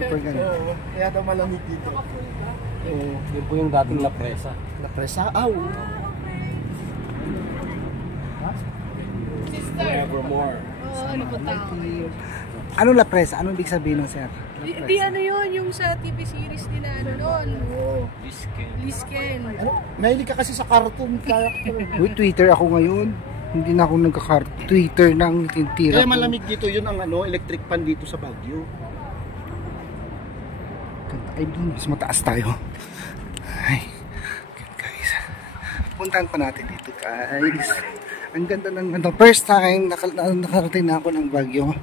Super ganda. Oo, kaya daw malamig dito. Yun po yung dating La Presa. La Presa, aw. Forevermore. Oo, ano po tao? Ano La Presa? Anong ibig sabihin nun, sir? Di ano yun, yung sa TV series din na ano nun. Oo. Lisken. Ano? Mahilig ka kasi sa cartoon kaya. Uy, Twitter ako ngayon. Hindi na ako nagka-Twitter nang tintira. Kaya malamig dito, yun ang ano, electric fan dito sa Baguio. Ay, dun, mas mataas tayo. Ay, guys. Puntahan pa natin dito, guys. Ang ganda ng ano. First time, nakarating na ako ng Baguio.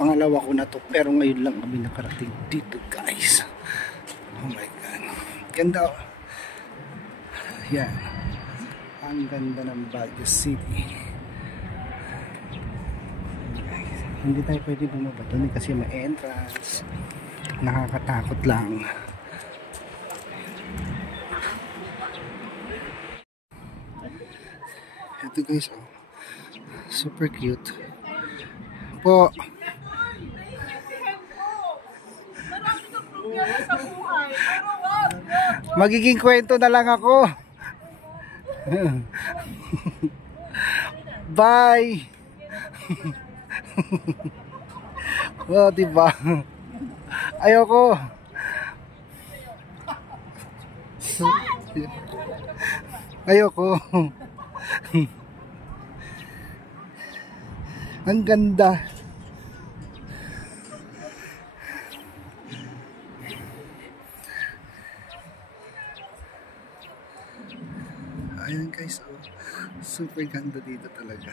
Pangalawa ko na to, pero ngayon lang kami nakarating dito, guys. Oh my God. Ganda. Yan. Ang ganda ng Baguio City. Hindi tayo pwede bumaba doon kasi may entrance. Nakakatakot lang. Ito guys, oh. Super cute. Po. Magiging kwento na lang ako. Bye. Wow, diba? Ayoko. Ayoko. Ang ganda. Ayan guys, oh. Super ganda dito talaga.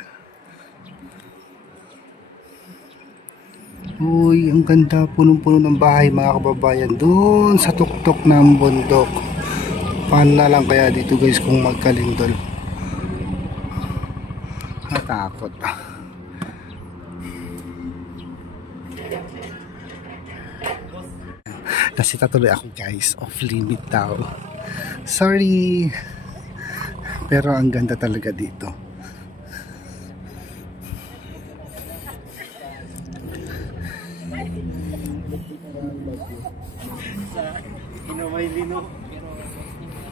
Uy, ang ganda, punong-puno ng bahay mga kababayan doon sa tuktok ng bundok. Paano na lang kaya dito guys kung magkalindol? Natakot. Nasita tuloy ako guys, off limit daw. Sorry. Pero ang ganda talaga dito.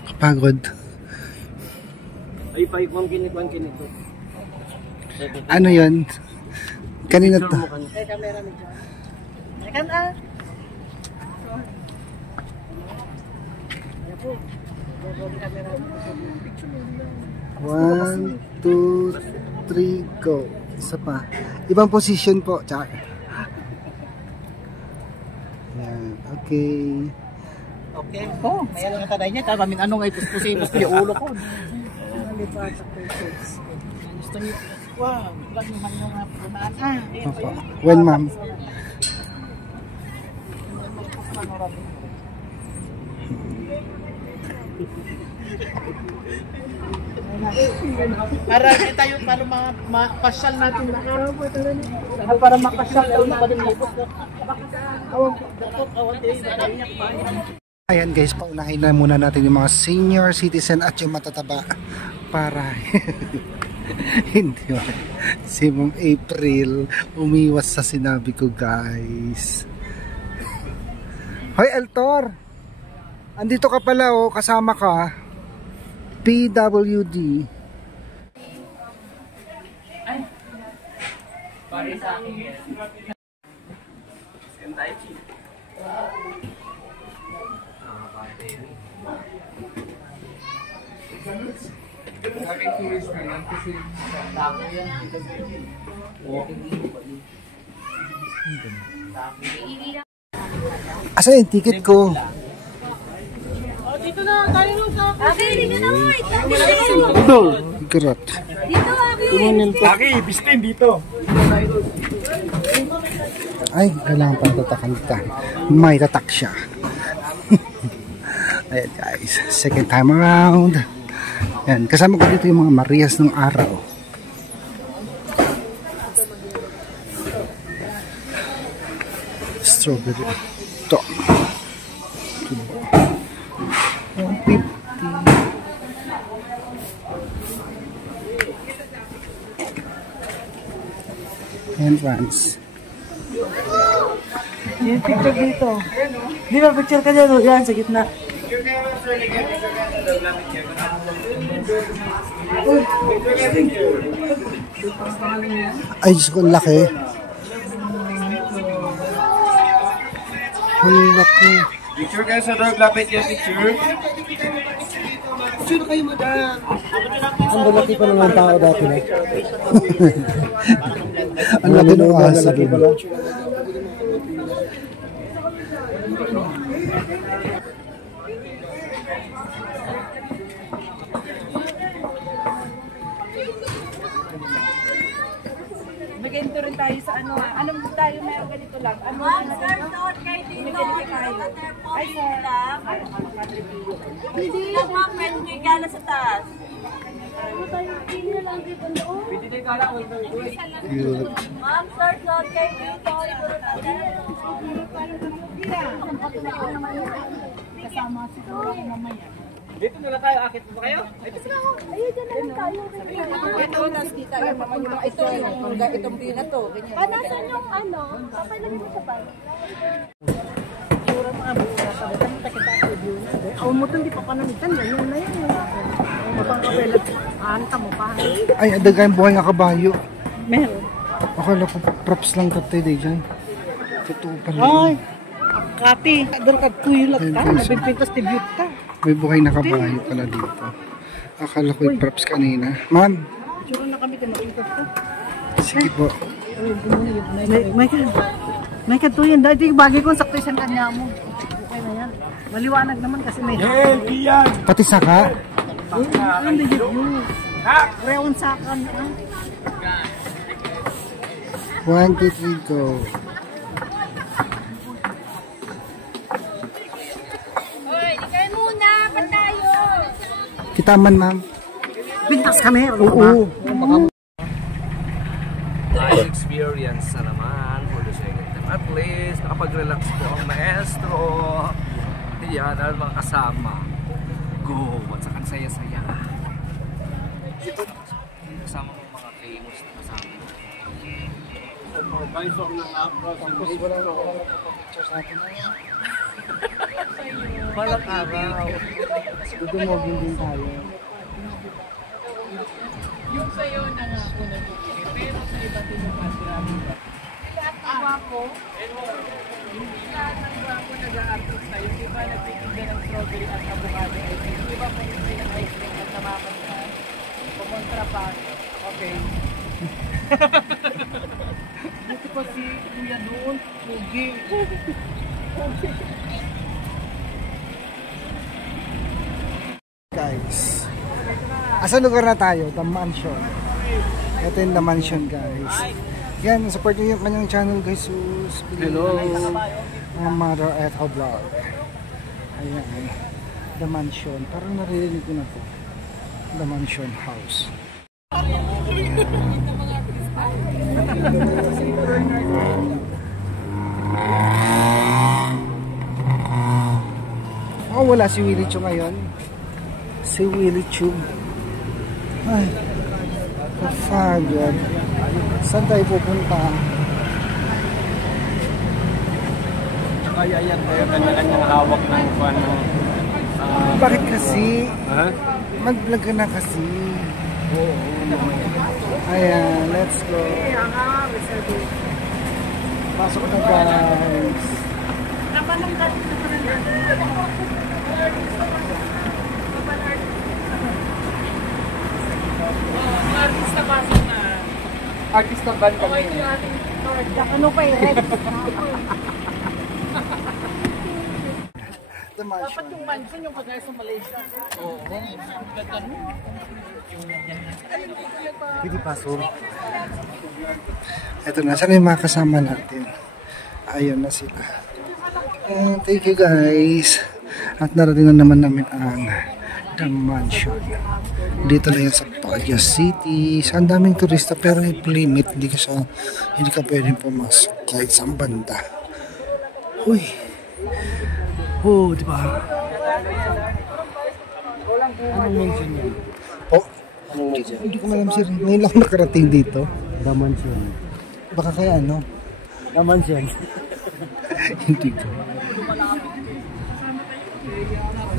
Kapagod. Ay, paikwan kinito. Ano yun? Kanina to. Ay, camera ni John. Ay, kan ah. 1, 2, 3, go. Isa pa. Ibang position po. Tsaka. Yan. Okay. Okay. Oh, may alam na taday niya. Kaya mamin ano nga ituspusin. Gusto niya ulo ko. Gusto niya. Wow. Wag naman yung mga punaan. When ma'am? Para tayo para mapasyal natin na araw po ito rin. Para mapasyal tayo na din dito. Ayan guys, paunahin na muna natin yung mga senior citizen at yung matataba para hindi ba si Ma'am April umiwas sa sinabi ko guys. Hoy Eltor, andito ka pala oh, kasama ka. PWD. Ay. Pare sa akin. Skandaichi. Aking tourist naman kasi dako yan. Walking dito pa yun. Asa yung ticket ko? Dito na, tayo nung sa akin. Abi, dito na mo. Gerat. Dito, Abi. Laki, bistin dito. Ay, kailangan pang tatakan ka. May tatak siya. Ayan guys, second time around. Ayan, kasama ko dito yung mga Marias ng araw. Strawberry. Ito. 150. Entrance. Yung picture dito. Di ba picture ka dyan? Yan, sa gitna. Ay, Diyos ko, ang laki. Ang laki. Picture kayo sa dog, lapit yung picture. Ang laki pa naman tao dati na. Ang laki ng aso. Bigyan to rin tayo sa ano. Anong tayo meron ganito lang? Ano Ma'am, sir, note kay dito. Ay, sir. Hindi lang, ma'am. Pwede kayo gala sa taas. Ma'am, sir, note kay dito. kasama si Dora mamaya? Dito na lang tayo, akit ba kayo? Ayun, dyan na lang tayo. Ito, nas kita yung mga yung ito, itong pina to. Ganyan. Nasaan yung ano? Papalagay mo sa bike. Ako mo ito, hindi pa panamitan. Ganyan na yun. Mapangkawelat. Anta mo pa. Ay, adaga yung buhay nga kabayo. Meron. Akala ko props lang katay day dyan. Totoo pala. Ay, Kati. Doon ka tuyulat ka. Ayun, Nabigpintas tibute ka. May buhay na kabayo pala dito. Akala ko yung props kanina. Ma'am, Tsura na kami, tinakikot ka. sige po. May katuyan. Dahil yung bagay ko, sakto isang kanya mo. Okay na yan. Maliwanag naman kasi may Pati saka. Ano yun? Reon sakan. 1, 2, 3, go. Hoy, ikay muna. Pan tayo. Kitaman, ma'am. Pintas kami. Oo. Nice experience na naman for the second time. At least, nakapag-relax po ang maestro. Yan, ang mga kasama. Go! At saka saya-saya. Kasama mo mga famous na kasama. Supervisor ng Walang araw. Gugumogin din tayo. Yung sa'yo na nga ako nag-iisip, pero sa iba din yung masirabi ba? Lahat ang wako, hindi lahat ng wako nag-a-artist tayo. Di ba nagtitinda ng strawberry at avocado ice cream? Di ba kung hindi ng ice cream at namaman ka? Kumontra pa. Okay. Dito pa si Kuya doon, Pugi. Guys. Asa lugar na tayo? The Mansion. Ito yung The Mansion, guys. Yan, support nyo yung kanyang channel, guys. Hello. Mga Mother Echo Vlog. Ayan. The Mansion. Parang narinig ko na to. The Mansion House. Oh, wala si Willie Chu ngayon. Si Willie Chu. Ay, kapagod. Saan tayo pupunta? Kaya yan tayo, kanya-kanyang hawak ng paano. Bakit kasi? Ha? Mag-vlog ka na kasi. Oo. Ayan, let's go. Pasok na, guys. Artista pasok na. Artista band kami. Ito yung ating Lord. Ano pa yung red? The Mansion. Dapat yung mansion yung kagaya sa Malaysia. Oo. Ganda mo. Pwede pasok. Ito na, sana yung mga kasama natin. Ayun na sila. And thank you, guys. At narating na naman namin ang The Mansion. Dito na yan sa Baguio City. So, ang daming turista pero may limit. Hindi ka pwedeng pumasok kahit sa banda. Uy. Oh, di ba? Anong mention yan? Oh. Hindi ko malam sir. Ngayon lang nakarating dito. The Mansion. Baka kaya ano? The Mansion. Hindi ko.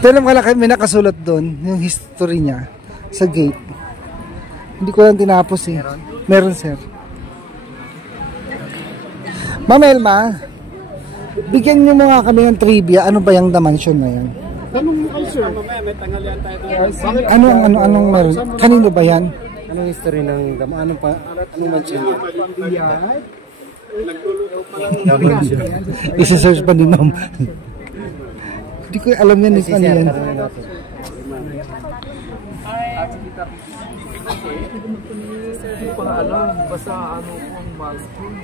Pero may nakasulat doon, yung history niya sa gate. Hindi ko lang tinapos eh. Meron sir. Ma'am Elma, bigyan niyo mga kami ng trivia. Ano ba yung the mansion na yan? Tanong mo kayo, sir. Anong meron? Kanino ba yan? Anong history ng dama? Anong mansion yan? Isi-search pa din naman. Hindi ko alam yan. Ano yan? Hindi ko na alam. Basta ano kung mag-school.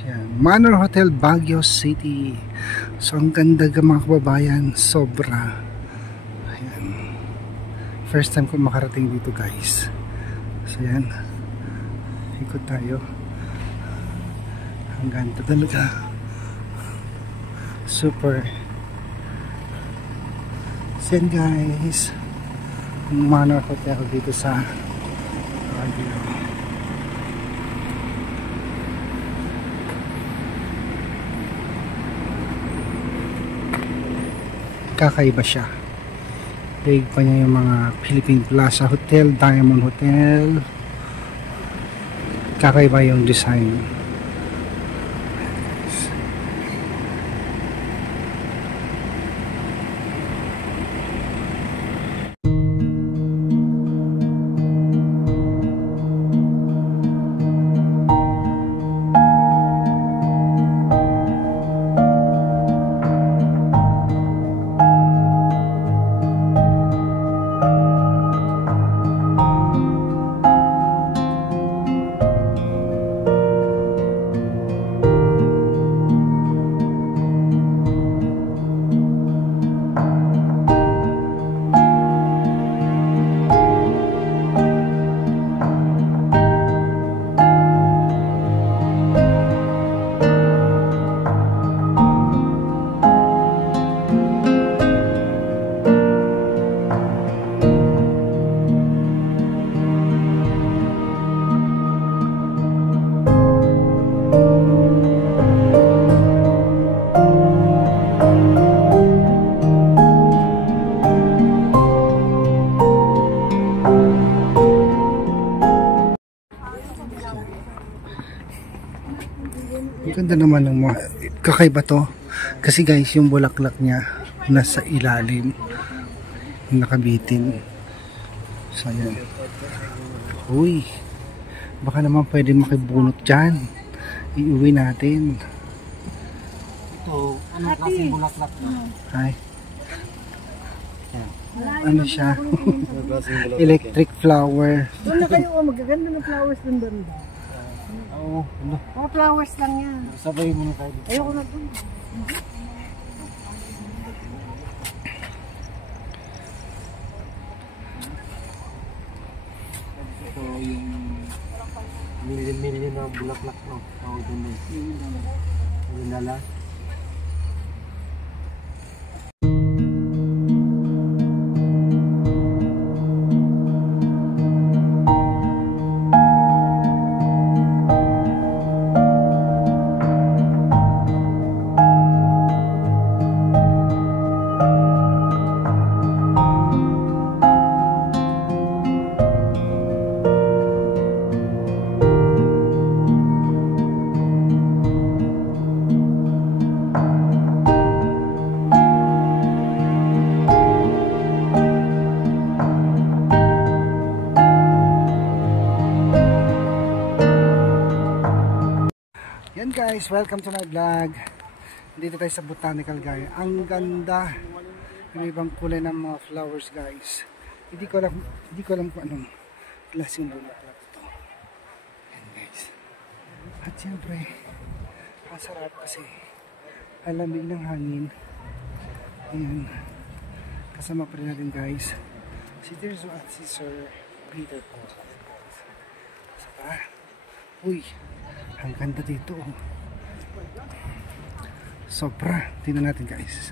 Yan. Manor Hotel Baguio City. So ang ganda ga mga kababayan, sobra. Ayan. First time ko makarating dito guys. So yan, ikot tayo. Ang ganda talaga, super. So yan guys, ang Manor Hotel dito sa Baguio. Kakaiba siya. Daig pa niya yung mga Philippine Plaza Hotel, Diamond Hotel. Kakaiba yung design. Ang ganda naman ng mga kakaiba to kasi guys yung bulaklak niya nasa ilalim, nakabitin. So yan, uy, baka naman pwede makibunot dyan, iuwi natin. Ito, anong klaseng bulaklak na? Ay, ano siya? Electric flower. Doon na kayo, magaganda ng flowers doon banda. Oo, ano? Mga flowers lang yan. Sabay mo na tayo. Ayoko na doon. Ito yung million na bulaklak, no? Tawag doon eh. Yung dala. Yan guys, welcome to my vlog. Dito tayo sa Botanical Garden. Ang ganda. May ibang kulay ng mga flowers guys. Hindi ko alam kung anong klaseng bulaklak ito. Yan guys. At siyempre, masarap kasi ang lamig ng hangin. Ayan. Kasama pa rin natin guys Si Tirso at si Sir Peter po. Saka, uy, ang ganda dito. Sobra. Tingnan natin guys.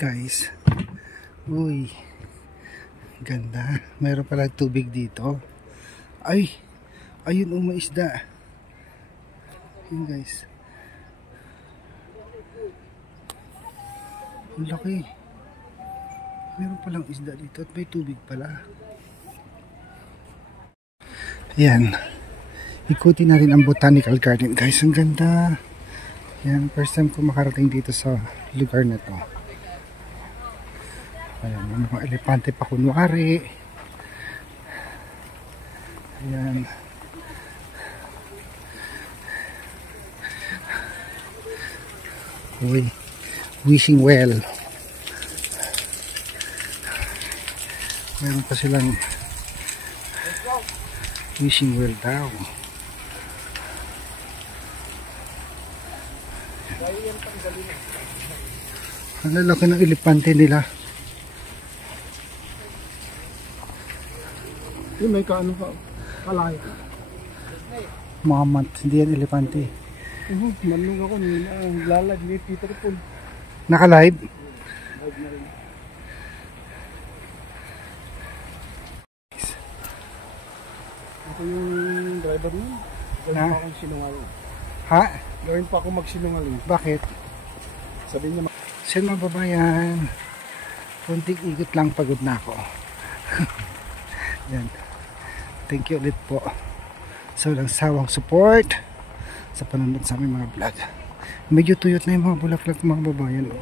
Guys, uy, ganda. Meron pala tubig dito. Ay, ayun, may isda. Ayun guys, ang laki. Meron palang isda dito at may tubig pala. Ayan, ikutin natin ang botanical garden guys. Ang ganda. Ayan, first time ko makarating dito sa lugar na to. Ayan, may mga elepante pa kunwari. Ayan. Uy, wishing well. Meron pa silang wishing well daw. Ang lalaki ng elepante nila. Yung may kaano ka, kalaya. Mamat, hindi yan elepante. Manong ako, lalag ni Peter Paul. Naka-live? Ako yung driver nun. Gawin pa akong sinungaling. Ha? Gawin pa akong magsinungaling. Bakit? Sabi niya, Sir mga babayan, kunting ikot lang, pagod na ako. Yan. Thank you ulit po sa walang sawang support sa panonood sa aming mga vlog. Medyo tuyot na yung mga bulaklak mga babayan.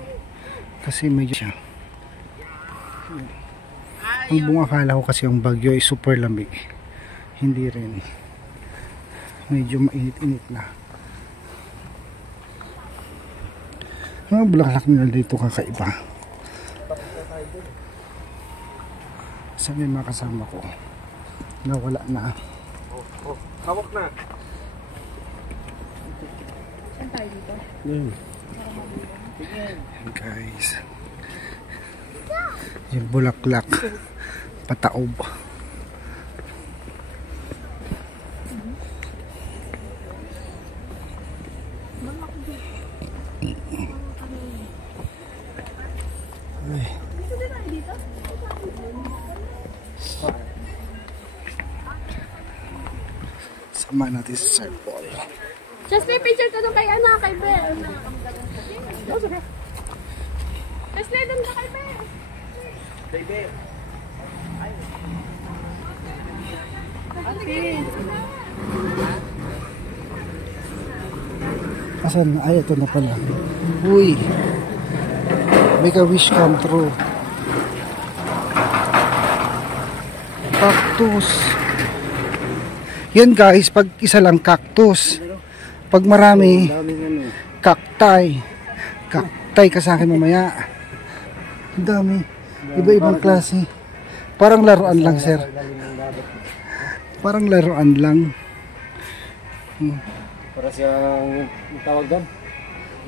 Kasi medyo siya. Ang buong akala ko kasi ang bagyo ay super lamig. Hindi rin. Medyo mainit-init na. Ang bulaklak nila dito kakaiba. Sabi mga kasama ko nawala na. hawak na. Saan tayo dito? Guys, yung bulaklak pataob. Sama natin sa Sir Paul. Just may picture ka doon kay ano, kay Bel. Just may doon ka kay Bel. Kay Bel. Asan? Ay, ito na pala. Uy! Make a wish come true. Cactus. Yan guys, pag isa lang cactus. Pag marami, cacti. Cacti ka sa akin mamaya. Ang dami. Iba-ibang klase. Parang laruan lang, sir. Parang laruan lang. Para siyang tawag doon.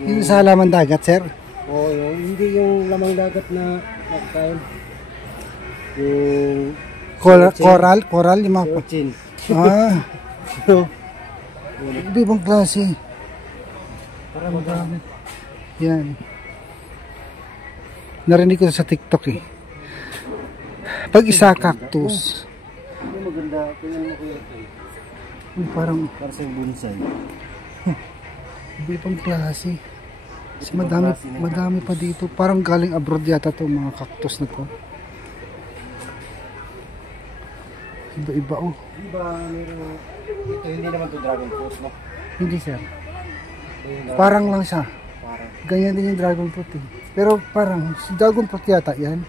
Yung sa halaman dagat, sir. Oo, hindi yung lamang dagat na nagkain. Yung Coral, yung mga... urchin. Ah, Ibang klase. Madami. Yan. Narinig ko sa TikTok eh. Pag isa cactus. Maganda. Parang Para sa bonsai. ibang klase. Kasi madami pa dito. Parang galing abroad yata to mga cactus na to. Iba-iba oh. Diba, meron... Ito hindi naman to dragon fruit, no? Hindi sir. Parang lang siya. Ganyan din yung dragon fruit eh. Pero parang si dragon fruit yata yan.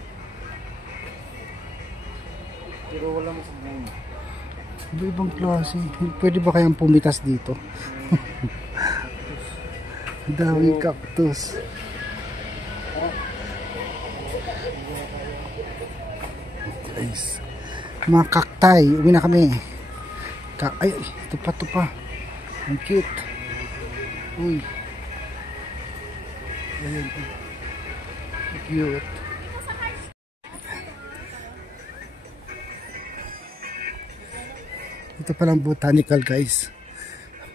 Pero wala mo sa buong. Iba-ibang klase. Pwede ba kayang pumitas dito? Dami cactus. Guys. Mga kaktay. Uwi na kami. Ay, ito pa. Ang cute. Uy. Ayan. Cute. Ito palang botanical guys.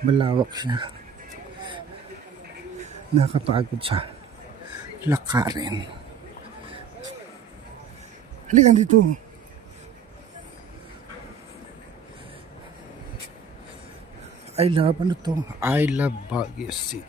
Malawak siya. Nakakapagod siya. Lakarin. Halika dito. I love ano to? I love Baguio City.